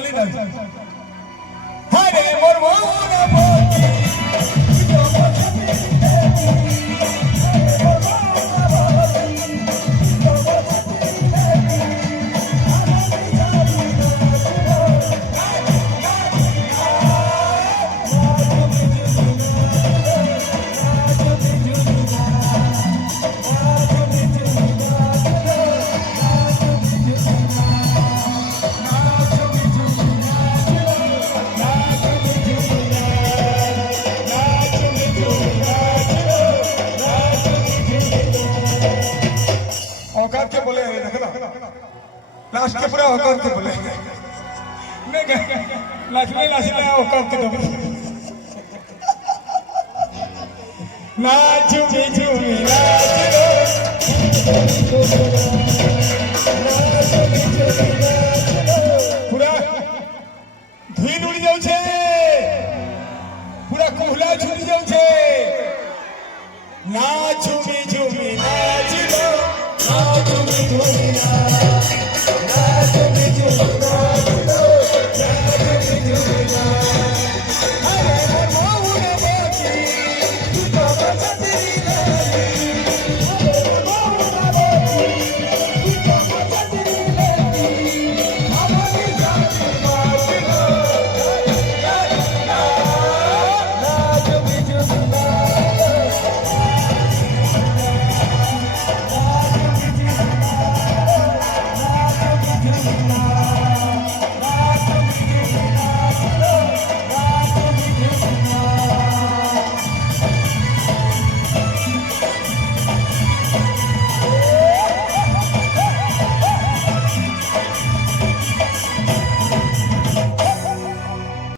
चली ना हरे मोर मोर मोती जो औकात के बोले लास्ट के पूरा औकात के बोले मैं लाचले औकात के बोले नाचू नाचू पूरा धुन उड़ी जाऊ छे पूरा कोहला